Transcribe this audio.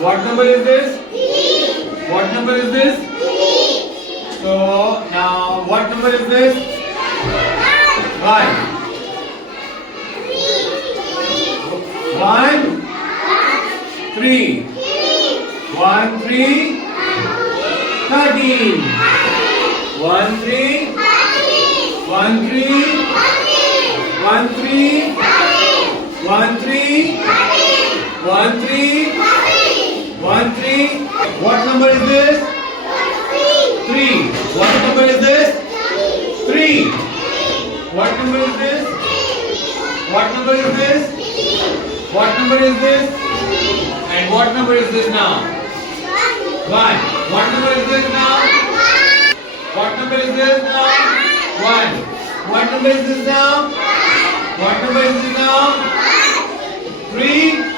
What number is this? What number is this? So now what number is this? 1. 1, 3. 1, 3, 13. 1, 3, 1, 3, 1, 3, 1, 3, 1, 3, 1, 3. What number is this? 3. What number is this? 3. What number is this? What number is this? What number is this? And what number is this now? 1. What number is this now? What number is this now? 1. What number is this now? What number is this now? 3.